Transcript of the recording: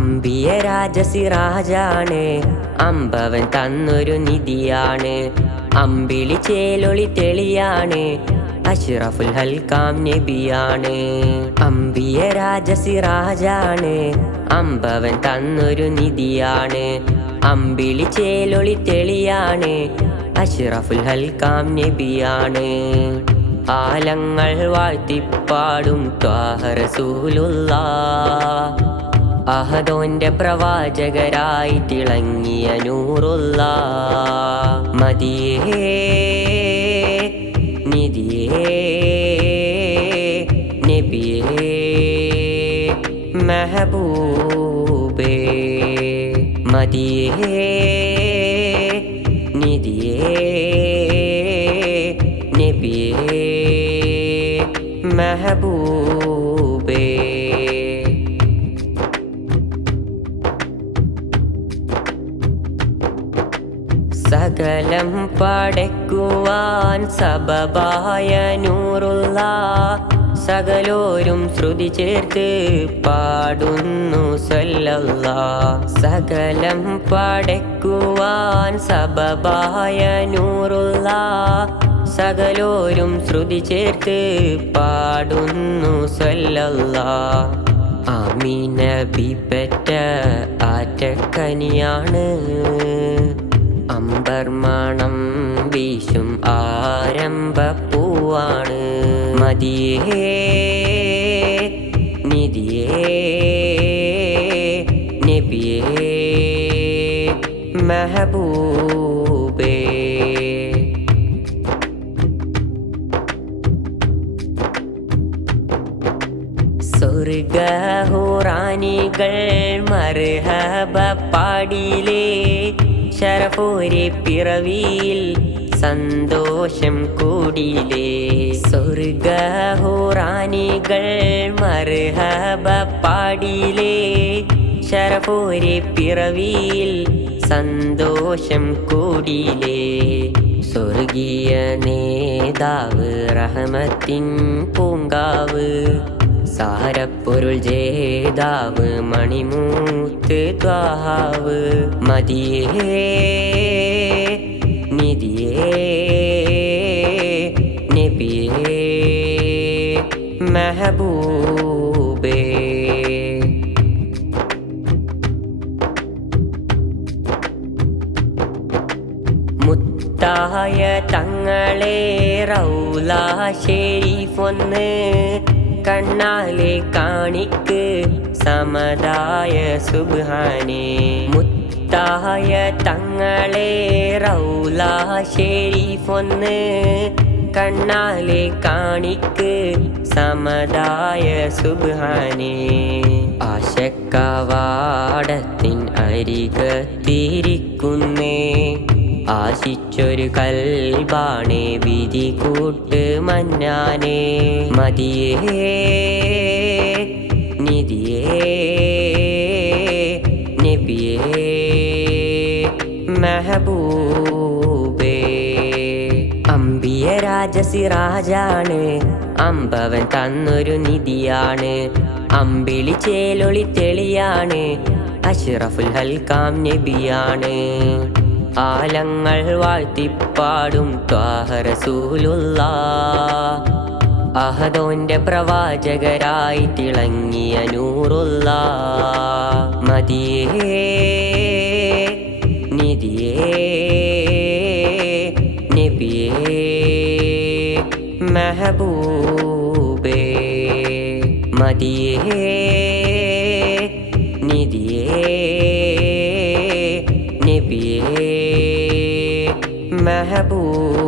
അമ്പിയ രാജസിറാജാണ്, അമ്പവൻ തന്നൊരു നിധിയാണ്. അമ്പിളി ചേലൊളി തെളിയാണ്, അഷ്റഫുൽ ഹൽക്കാം നബിയാണ്. അമ്പിയ രാജസിറാജാണ്, അമ്പവൻ തന്നൊരു നിധിയാണ്. അമ്പിളി ചേലൊളി തെളിയാണ്, അഷ്റഫുൽ ഹൽക്കാം നബിയാണ്. ആലങ്ങൾ വാഴ്ത്തിപ്പാടും ത്വാഹ റസൂലുള്ളാഹ്, അഹദോന്റെ പ്രവാചകരായി തിളങ്ങിയ നൂറുള്ളാഹ്. മദിയേ നിധിയേ നബിയേ മെഹബൂബേ. മദിയേ നിധിയേ നബിയേ മെഹബൂബേ. സകലം പടയ്ക്കുവാൻ സബബായ നൂറുള്ളാഹ്, സകലോരും ശ്രുതി ചേർത്ത് പാടുന്നു സല്ലല്ലാഹ്. സകലം പടയ്ക്കുവാൻ സബബായ നൂറുള്ളാഹ്, സകലോരും ശ്രുതി ചേർത്ത് പാടുന്നു സല്ലല്ലാഹ്. ആമീൻ നബി പെറ്റ ആറ്റക്കനിയാണ്, അമ്പർമണം വീശും ആരംഭപ്പൂവാണ്. മദിയേ നിധിയേ നബിയേ മെഹബൂബേ. സ്വർഗഹുറാനികൾ മർഹബ പാടിലേ, ശരഫോരെ പിറവിയിൽ സന്തോഷം കൂടിലേ. സ്വർഗഹുറാനികൾ മർഹബ പാടിലേ, ശരഫോരെ പിറവിയിൽ സന്തോഷം കൂടിലേ. സ്വർഗീയ നേതാവ് റഹ്മത്തിൻ പൂങ്കാവ്, സാരപ്പൊരുൾ ജേതാവ് മണിമൂത്ത് ത്വാഹാവ്. മദിയേ നിധിയേ നബിയേ മെഹബൂബേ. മുത്തായ തങ്ങളെ റൗള ശരീഫൊന്ന് കണ്ണാലെ കാണിക്ക് സമദായ സുബ്ഹാനേ. മുത്തായ തങ്ങളെ റൗള ശരീഫൊന്ന് കണ്ണാലെ കാണിക്ക് സമദായ സുബ്ഹാനേ. ആശക്കവാടത്തിൻ അരികത്തിരിക്കുന്നേ, ആശിച്ചൊരു കൽബാണേ വിധി കൂട്ട് മന്നാനേ. മദിയേ നിധിയേ നബിയേ മെഹബൂബേ. അമ്പിയ രാജസിറാജാണ്, അമ്പവൻ തന്നൊരു നിധിയാണ്. അമ്പിളി ചേലൊളി തെളിയാണ്, അഷ്റഫുൽ ഹൽക്കാം നബിയാണ്. ആലങ്ങൾ വാഴ്ത്തിപ്പാടും ത്വാഹ റസൂലുള്ളാഹ്, അഹദോന്റെ പ്രവാചകരായി തിളങ്ങിയ നൂറുള്ളാഹ്. മദിയേ നിധിയേ നബിയേ മെഹബൂബേ. മദിയേ നിധിയേ നബിയേ മെഹബൂബേ.